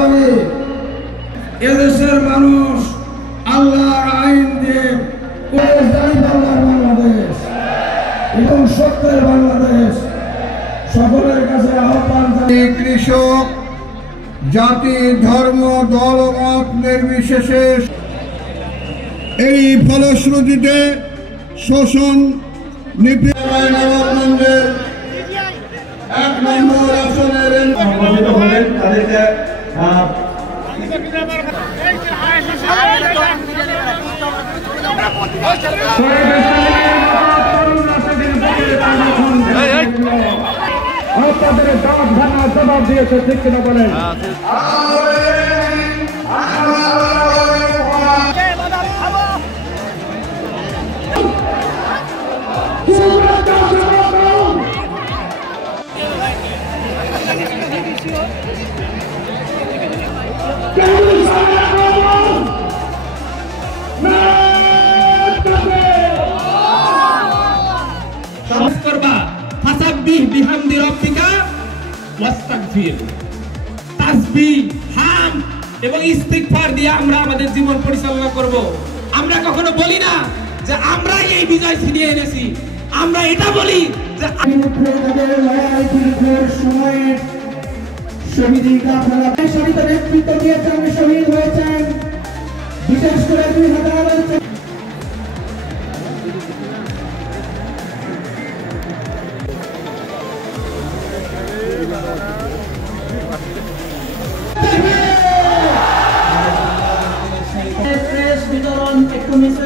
আসামি। এদেশের মানুষ আল্লাহর আইন দিয়ে বাংলাদেশ এবং সত্যের বাংলাদেশ সকলের কাছে আহ্বান জানিয়ে কৃষক জাতি ধর্ম দলমত নির্বিশেষে এই ফলশ্রুতিতে শোষণ নবাবগঞ্জের 1 নম্বর আসনের তাদেরকে আপনাদের জবাব দিয়েছে, ঠিক কিনা বলেন? বিহামদি রব্বিকা ওয়াস্তাগফির, তাসবিহ, হামদ এবং ইস্তিগফার দিয়ে আমরা আমাদের জীবন পরিচালনা করব। আমরা কখনো বলি না যে আমরা এই বিজয় ছিনিয়ে এনেছি, আমরা এটা বলি যে শহীদ নেতৃত্ব দিয়েছেন, শহীদ হয়েছেন। বিশেষ করে 2000 বিতরণ একটু মিস